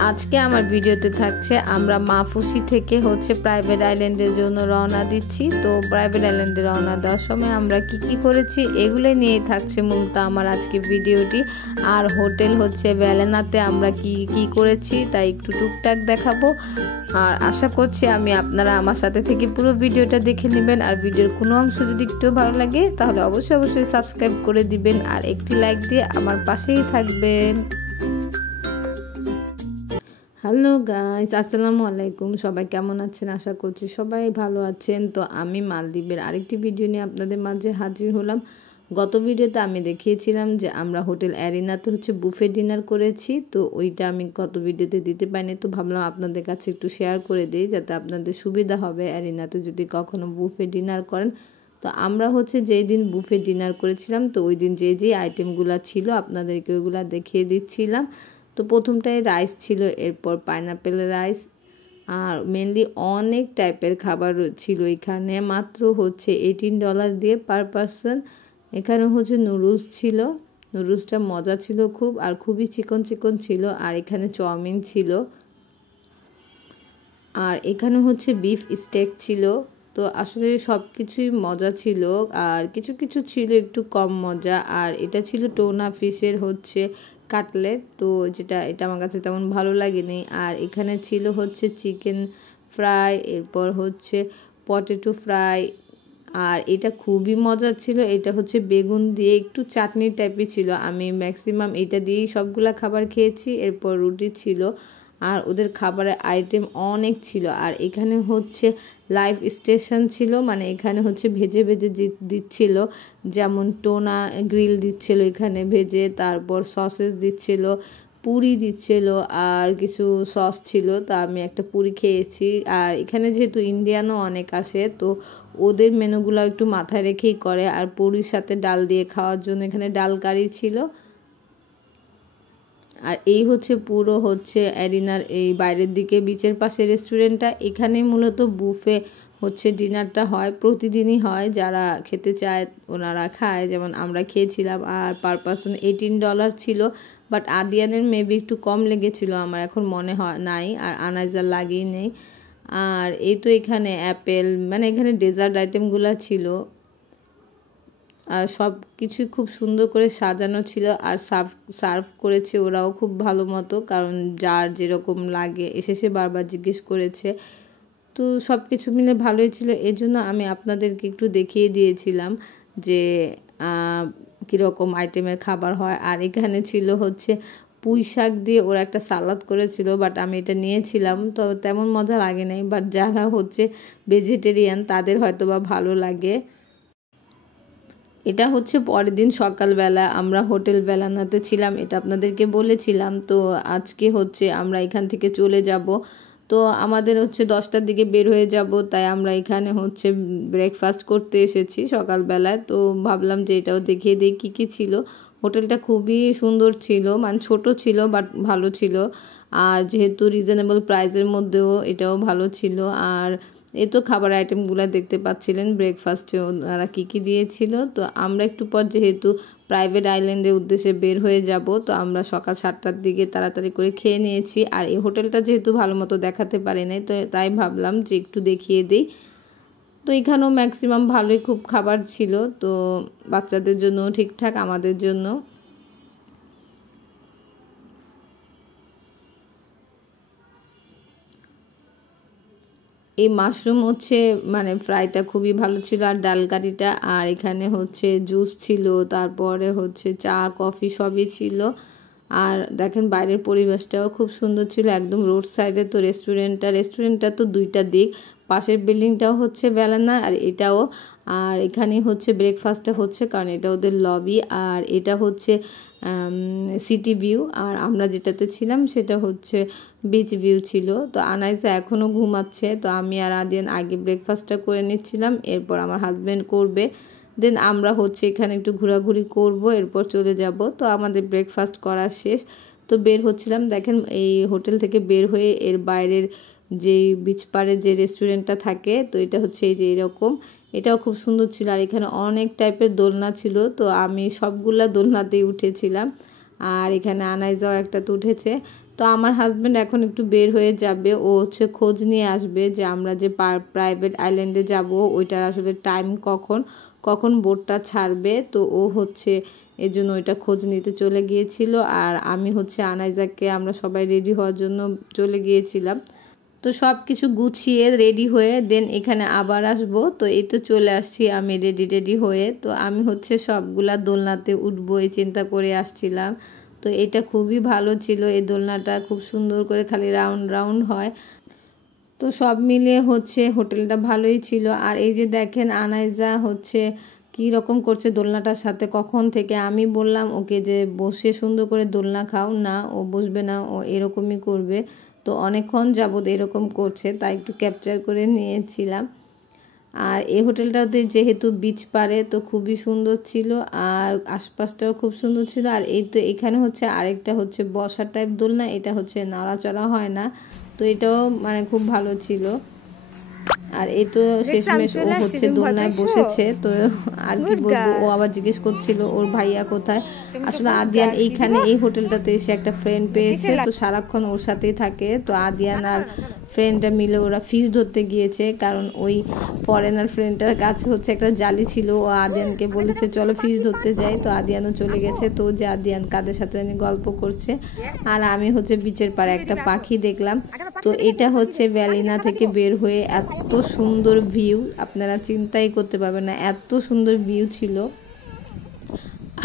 আজকে আমার ভিডিওতে থাকছে আমরা মাফুসি থেকে প্রাইভেট আইল্যান্ডের জন্য রওনা দিচ্ছি। তো প্রাইভেট আইল্যান্ডে রওনা দেওয়ার সময় আমরা কি করেছি এগুলো নিয়েই থাকছে মূলত আমার আজকে ভিডিওটি। আর হোটেল ভ্যালেনাতে আমরা কি করেছি তাই একটু টুকটাক দেখাবো। আর আশা করছি আপনারা আমার সাথে থেকে পুরো ভিডিওটা দেখে নেবেন। আর ভিডিওর কোনো অংশ যদি একটু ভালো লাগে তাহলে অবশ্যই সাবস্ক্রাইব করে দিবেন আর একটি লাইক দিয়ে আমার পাশেই থাকবেন। হ্যালো গাইস, আসসালামু আলাইকুম। সবাই কেমন আছেন? আশা করছি সবাই ভালো আছেন। তো আমি মালদ্বীপের আরেকটি ভিডিও নিয়ে আপনাদের মাঝে হাজির হলাম। গত ভিডিওতে আমি দেখিয়েছিলাম যে আমরা হোটেল অ্যারিনাতে বুফে ডিনার করেছি। তো ওইটা আমি গত ভিডিওতে দিতে পারিনি, তো ভাবলাম আপনাদের কাছে একটু শেয়ার করে দিই যাতে আপনাদের সুবিধা হবে অ্যারিনাতে যদি কখনো বুফে ডিনার করেন। তো আমরা যেই দিন বুফে ডিনার করেছিলাম তো ওই দিন যেই আইটেমগুলো ছিল আপনাদেরকে ওইগুলো দেখিয়ে দিচ্ছিলাম। তো প্রথমটায় রাইস ছিল, এরপর পাইনাপেল রাইস, আর মেনলি অনেক টাইপের খাবার ছিল এখানে। মাত্র $18 দিয়ে পার পারসন। এখানে নুডলস ছিল, নুডলসটা মজা ছিল খুব, আর খুবই চিকন ছিল। আর এখানে চাউমিন ছিল, আর এখানে বিফ স্টেক ছিল। তো আসলে সব কিছুই মজা ছিল, আর কিছু ছিল একটু কম মজা। আর এটা ছিল টোনা ফিশের কাটলেট, তো এটা আমার কাছে তেমন ভালো লাগেনি। আর এখানে ছিল চিকেন ফ্রাই, এরপর পটেটো ফ্রাই, আর এটা খুবই মজা ছিল। এটা বেগুন দিয়ে একটু চাটনি টাইপের ছিল। আমি ম্যাক্সিমাম এটা দিয়েই সবগুলা খাবার খেয়েছি। এরপর রুটি ছিল, আর ওদের খাবারের আইটেম অনেক ছিল। আর এখানে লাইভ স্টেশন ছিল, মানে এখানে ভেজে দিচ্ছিল, যেমন টোনা গ্রিল দিচ্ছিল এখানে ভেজে, তারপর সসেস দিচ্ছিল, পুরি দিচ্ছিল, আর কিছু সস ছিল। তা আমি একটা পুরি খেয়েছি। আর এখানে যেহেতু ইন্ডিয়ানও অনেক আসে তো ওদের মেনুগুলো একটু মাথায় রেখেই করে। আর পুরির সাথে ডাল দিয়ে খাওয়ার জন্য এখানে ডাল কারি ছিল। আর এই পুরো অ্যারিনার এই বাইরের দিকে বিচের পাশে রেস্টুরেন্টটা। এখানে মূলত বুফে ডিনারটা হয়, প্রতিদিনই হয়। যারা খেতে চায় ওনারা খায়, যেমন আমরা খেয়েছিলাম। আর পার পারসন $18 ছিল, বাট আদিয়ানের মেবি একটু কম লেগেছিল আমার এখন মনে হয় নাই, আর আনাইজার লাগেই নেই। আর এই তো এখানে অ্যাপেল, মানে এখানে ডেজার্ট আইটেমগুলো ছিল, আর সব কিছুই খুব সুন্দর করে সাজানো ছিল। আর সার্ভ করেছে ওরাও খুব ভালো মতো, কারণ যার যেরকম লাগে এসে বারবার জিজ্ঞেস করেছে। তো সব কিছু মিলে ভালোই ছিল। এজন্য আমি আপনাদেরকে একটু দেখিয়ে দিয়েছিলাম যে কীরকম আইটেমের খাবার হয়। আর এখানে ছিল পুঁই শাক দিয়ে ওরা একটা সালাদ করেছিল, বাট আমি এটা নিয়েছিলাম, তো তেমন মজা লাগে নাই। বাট যারা ভেজিটেরিয়ান তাদের হয়তো বা ভালো লাগে। এটা পরের দিন সকালবেলা আমরা হোটেল ভ্যালেনাতে ছিলাম, এটা আপনাদেরকে বলেছিলাম। তো আজকে আমরা এখান থেকে চলে যাব। তো আমাদের 10টার দিকে বের হয়ে যাব, তাই আমরা এখানে ব্রেকফাস্ট করতে এসেছি সকালবেলায়। তো ভাবলাম যে এটাও দেখিয়ে দিই কী ছিল। হোটেলটা খুবই সুন্দর ছিল, মানে ছোট ছিল বাট ভালো ছিল। আর যেহেতু রিজনেবল প্রাইসের মধ্যেও এটাও ভালো ছিল। আর এই তো খাবার আইটেমগুলো দেখতে পাচ্ছিলেন, ব্রেকফাস্টে ওনারা কী দিয়েছিল। তো আমরা একটু পর যেহেতু প্রাইভেট আইল্যান্ডের উদ্দেশ্যে বের হয়ে যাব, তো আমরা সকাল 7টার দিকে তাড়াতাড়ি করে খেয়ে নিয়েছি। আর এই হোটেলটা যেহেতু ভালো মতো দেখাতে পারি নাই, তো তাই ভাবলাম যে একটু দেখিয়ে দিই। তো এখানেও ম্যাক্সিমাম ভালোই খুব খাবার ছিল, তো বাচ্চাদের জন্য ঠিকঠাক, আমাদের জন্য। এই মাশরুম মানে ফ্রাইটা খুবই ভালো ছিল, আর ডাল কারিটা। আর এখানে জুস ছিল, তারপরে চা কফি সবই ছিল। আর দেখেন বাইরের পরিবেশটাও খুব সুন্দর ছিল, একদম রোড সাইডে। তো রেস্টুরেন্টটা তো দুইটা দিক, পাশের বিল্ডিংটাও ভ্যালেনা, আর এটাও। আর এখানে ব্রেকফাস্টটা কারণ এটা ওদের লবি, আর এটা সিটি ভিউ। আর আমরা যেটাতে ছিলাম সেটা বিচ ভিউ ছিল। তো আনাইসা এখনও ঘুমাচ্ছে, তো আমি আর আদিয়ান আগে ব্রেকফাস্টটা করে নিচ্ছিলাম, এরপর আমার হাজব্যান্ড করবে। দেন আমরা এখানে একটু ঘোরাঘুরি করব, এরপর চলে যাব। তো আমাদের ব্রেকফাস্ট করা শেষ, তো বের হচ্ছিলাম। দেখেন এই হোটেল থেকে বের হয়ে এর বাইরের যে বিচ পাড়ের যে রেস্টুরেন্টটা থাকে, তো এটা এই যে এরকম, এটাও খুব সুন্দর ছিল। আর এখানে অনেক টাইপের দোলনা ছিল, তো আমি সবগুলা দোলনাতেই উঠেছিলাম। আর এখানে আনাইজাও একটাতে উঠেছে। তো তো আমার হাজব্যান্ড এখন একটু বের হয়ে যাবে, ও হচ্ছে খোঁজ নিয়ে আসবে যে আমরা যে প্রাইভেট আইল্যান্ডে যাব ওইটার আসলে টাইম কখন বোটটা ছাড়বে। তো ও হচ্ছে এর জন্য ওইটা খোঁজ নিতে চলে গিয়েছিল, আর আমি হচ্ছে আনাইজাকে আমরা সবাই রেডি হওয়ার জন্য চলে গিয়েছিলাম। তো সব কিছু গুছিয়ে রেডি হয়ে দেন এখানে আবার আসবো। তো এই তো চলে আসছি আমি রেডি হয়ে। তো আমি হচ্ছে সবগুলা দোলনাতে উঠবো এই চিন্তা করে আসছিলাম। তো এটা খুবই ভালো ছিল, এই দোলনাটা খুব সুন্দর করে খালি রাউন্ড হয়। তো সব মিলিয়ে হচ্ছে হোটেলটা ভালোই ছিল। আর এই যে দেখেন আনাইজা হচ্ছে কি রকম করছে দোলনাটার সাথে কখন থেকে। আমি বললাম ওকে যে বসে সুন্দর করে দোলনা খাও, না ও বসবে না, ও এরকমই করবে। তো অনেকক্ষণ যাবত এরকম করছে, তাই একটু ক্যাপচার করে নিয়েছিলাম। আর এই হোটেলটাতে যেহেতু বিচ পারে তো খুবই সুন্দর ছিল, আর আশপাশটাও খুব সুন্দর ছিল। আর এই তো এখানে হচ্ছে আরেকটা হচ্ছে বসার টাইপ দোলনা, এটা হচ্ছে নাড়াচড়া হয় না, তো এটাও মানে খুব ভালো ছিল। আর এই তো শেষমেশ ও হচ্ছে দোলনায় বসেছে। তো আর কি বলবো, ও আবার জিজ্ঞেস করছিল ওর ভাইয়া কোথায়। আসলে আদিয়ান এইখানে এই হোটেলটাতে এসে একটা ফ্রেন্ড পেয়েছে, তো সারাক্ষণ ওর সাথেই থাকে। তো আদিয়ান আর ফ্রেন্ডটা মিলে ওরা ফিশ ধরতে গিয়েছে, কারণ ওই ফরেনার ফ্রেন্ডটার কাছে হচ্ছে একটা জালি ছিল। ও আদিয়ানকে বলেছে চলো ফিশ ধরতে যাই, তো আদিয়ানও চলে গেছে। তো যে আদিয়ান কাদের সাথে গল্প করছে, আর আমি হচ্ছে বিচের পাড়ে একটা পাখি দেখলাম। তো এটা হচ্ছে ভ্যালিনা থেকে বের হয়ে এত সুন্দর ভিউ, আপনারা চিন্তাই করতে পারবেন না, এত সুন্দর ভিউ ছিল।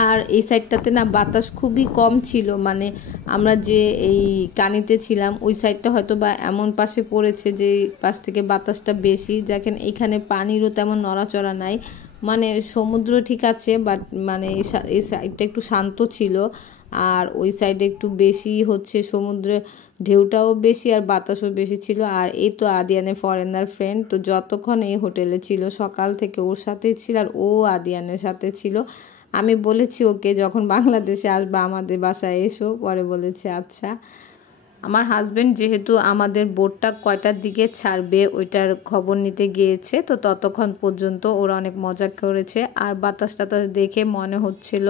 আর এই সাইডটাতে না বাতাস খুবই কম ছিল, মানে আমরা যে এই কানিতে ছিলাম ওই সাইডটা হয়তো বা এমন পাশে পড়েছে যে পাশ থেকে বাতাসটা বেশি। দেখেন এখানে পানিরও তেমন নড়াচড়া নাই, মানে সমুদ্র ঠিক আছে বাট মানে এই সাইডটা একটু শান্ত ছিল। আর ওই সাইডে একটু বেশি হচ্ছে সমুদ্রে ঢেউটাও বেশি আর বাতাসও বেশি ছিল। আর এই তো আদিয়ানের ফরেনার ফ্রেন্ড, তো যতক্ষণ এই হোটেলে ছিল সকাল থেকে ওর সাথেই ছিল, আর ও আদিয়ানের সাথে ছিল। আমি বলেছি ওকে যখন বাংলাদেশে আসবা আমাদের বাসায় এসো, পরে বলেছে আচ্ছা। আমার হাজব্যান্ড যেহেতু আমাদের বোটটা কয়টার দিকে ছাড়বে ওইটার খবর নিতে গিয়েছে, তো ততক্ষণ পর্যন্ত ওরা অনেক মজা করেছে। আর বাতাস টাতাস দেখে মনে হচ্ছিল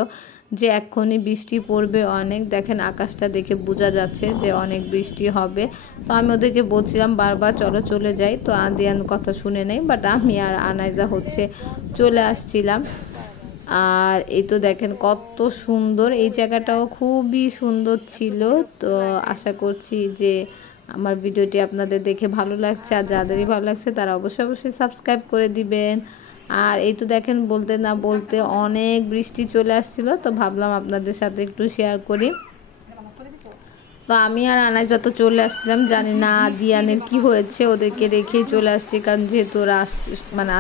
যে এক্ষুনি বৃষ্টি পড়বে অনেক। দেখেন আকাশটা দেখে বোঝা যাচ্ছে যে অনেক বৃষ্টি হবে। তো আমি ওদেরকে বলছিলাম বারবার চলো চলে যাই, তো আদিয়ান কথা শুনে নেই, বাট আমি আর আনাইজা হচ্ছে চলে আসছিলাম। আর এই তো দেখেন কত সুন্দর, এই জায়গাটাও খুবই সুন্দর ছিল। তো আশা করছি যে আমার ভিডিওটি আপনাদের দেখে ভালো লাগছে, আর যাদেরই ভালো লাগছে তারা অবশ্যই সাবস্ক্রাইব করে দিবেন। আর এই তো দেখেন বলতে না বলতে অনেক বৃষ্টি চলে আসছিল, তো ভাবলাম আপনাদের সাথে একটু শেয়ার করি। তো আমি আর আনাইজা তো চলে আসছিলাম, জানি না আদিয়ানের কি হয়েছে, ওদেরকে রেখেই চলে আসছি, কারণ যেহেতু ওরা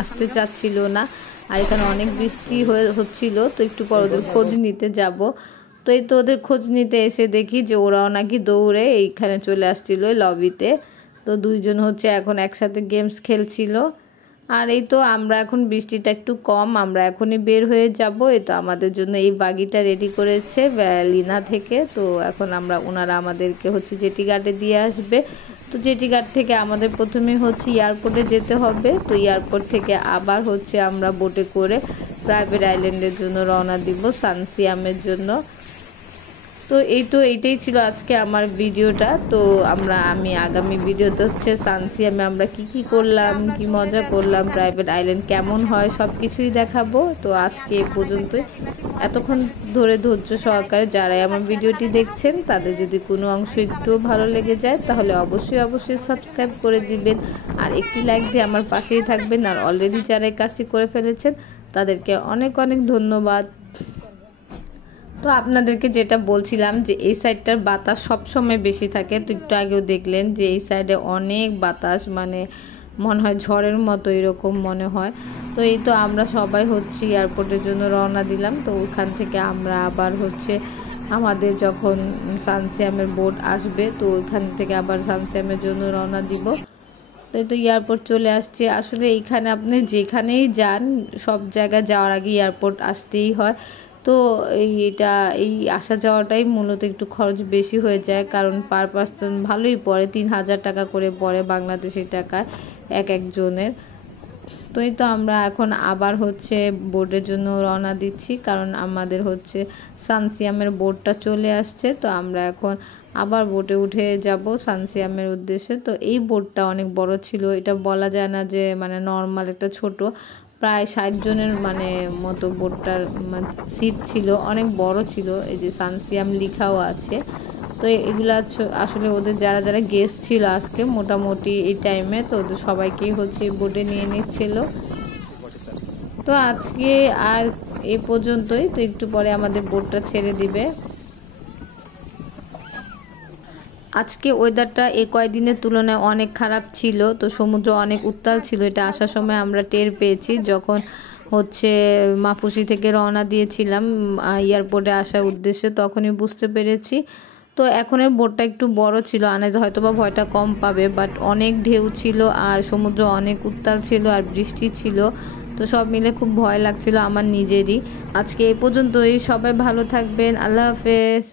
আসতে চাচ্ছিল না। আর এখানে অনেক বৃষ্টি হচ্ছিল, তো একটু পর ওদের খোঁজ নিতে যাব। তো এই তো ওদের খোঁজ নিতে এসে দেখি যে ওরাও নাকি দৌড়ে এইখানে চলে আসছিল লবিতে। তো দুইজন হচ্ছে এখন একসাথে গেমস খেলছিল। আর এই তো আমরা এখন বৃষ্টিটা একটু কম, আমরা এখনই বের হয়ে যাব। এই তো আমাদের জন্য এই বাগিটা রেডি করেছে ভ্যালিনা থেকে। তো এখন ওনারা আমাদেরকে হচ্ছে জেটি ঘাটে দিয়ে আসবে। তো জেটি ঘাট থেকে আমাদের প্রথমে হচ্ছে এয়ারপোর্টে যেতে হবে। তো এয়ারপোর্ট থেকে আবার হচ্ছে আমরা বোটে করে প্রাইভেট আইল্যান্ডের জন্য রওনা দিব, সানসিয়ামের জন্য। তো এইটাই ছিল আজকে আমার ভিডিওটা। তো আমি আগামী ভিডিওতে হচ্ছে সানসিয়ামে আমরা কি করলাম, কি মজা করলাম, প্রাইভেট আইল্যান্ড কেমন হয় সব কিছুই দেখাবো। তো আজকে এই পর্যন্তই। এতক্ষণ ধরে ধৈর্য সহকারে যারাই আমার ভিডিওটি দেখছেন তাদের যদি কোনো অংশ একটু ভালো লেগে যায় তাহলে অবশ্যই সাবস্ক্রাইব করে দিবেন, আর একটি লাইক দিয়ে আমার পাশেই থাকবেন। আর অলরেডি যারা এই কাজটি করে ফেলেছেন তাদেরকে অনেক ধন্যবাদ। তো আপনাদেরকে যেটা বলছিলাম যে এই সাইডটার বাতাস সবসময় বেশি থাকে। তো একটু আগেও দেখলেন যে এই সাইডে অনেক বাতাস, মানে মনে হয় ঝড়ের মতো এরকম মনে হয়। তো এই তো আমরা সবাই হচ্ছে এয়ারপোর্টের জন্য রওনা দিলাম। তো ওখান থেকে আমরা আবার হচ্ছে আমাদের যখন সানসিয়ামের বোট আসবে তো ওইখান থেকে আবার সানসিয়ামের জন্য রওনা দিব। তাই তো এয়ারপোর্ট চলে আসছে। আসলে এইখানে আপনি যেখানেই যান সব জায়গায় যাওয়ার আগে এয়ারপোর্ট আসতেই হয়। তো এই আসা যাওয়াটাই মূলত একটু খরচ বেশি হয়ে যায়, কারণ পার পার্সন ভালোই পড়ে, 3000 টাকা করে পড়ে বাংলাদেশি টাকায় একজনের। তো এই তো আমরা এখন আবার হচ্ছে বোটের জন্য রওনা দিচ্ছি, কারণ আমাদের হচ্ছে সানসিয়ামের বোটটা চলে আসছে। তো আমরা এখন আবার বোটে উঠে যাব সানসিয়ামের উদ্দেশ্যে। তো এই বোটটা অনেক বড় ছিল, এটা বলা যায় না যে মানে নর্মাল একটা ছোট, প্রায় 60 জনের মানে মতো বোটটার সিট ছিল, অনেক বড় ছিল। এই যে সানসিয়াম লিখাও আছে। তো এগুলো আসলে ওদের যারা যারা গেস্ট ছিল আজকে মোটামুটি এই টাইমে, তো ওদের সবাইকেই হচ্ছে বোটে নিয়ে নিচ্ছিল। তো আজকে আর এ পর্যন্তই, তো একটু পরে আমাদের বোটটা ছেড়ে দিবে। আজকে ওয়েদারটা এই কয়েকদিনের তুলনায় অনেক খারাপ ছিল, তো সমুদ্র অনেক উত্তাল ছিল। এটা আসার সময় আমরা টের পেয়েছি যখন হচ্ছে মাফুসি থেকে রওনা দিয়েছিলাম এয়ারপোর্টে আসার উদ্দেশ্যে, তখনই বুঝতে পেরেছি। তো এখনের বোটটা একটু বড় ছিল, আনাজ হয়তো বা ভয়টা কম পাবে, বাট অনেক ঢেউ ছিল আর সমুদ্র অনেক উত্তাল ছিল আর বৃষ্টি ছিল, তো সব মিলে খুব ভয় লাগছিল আমার নিজেরই। আজকে এই পর্যন্তই, সবাই ভালো থাকবেন, আল্লাহ হাফেজ।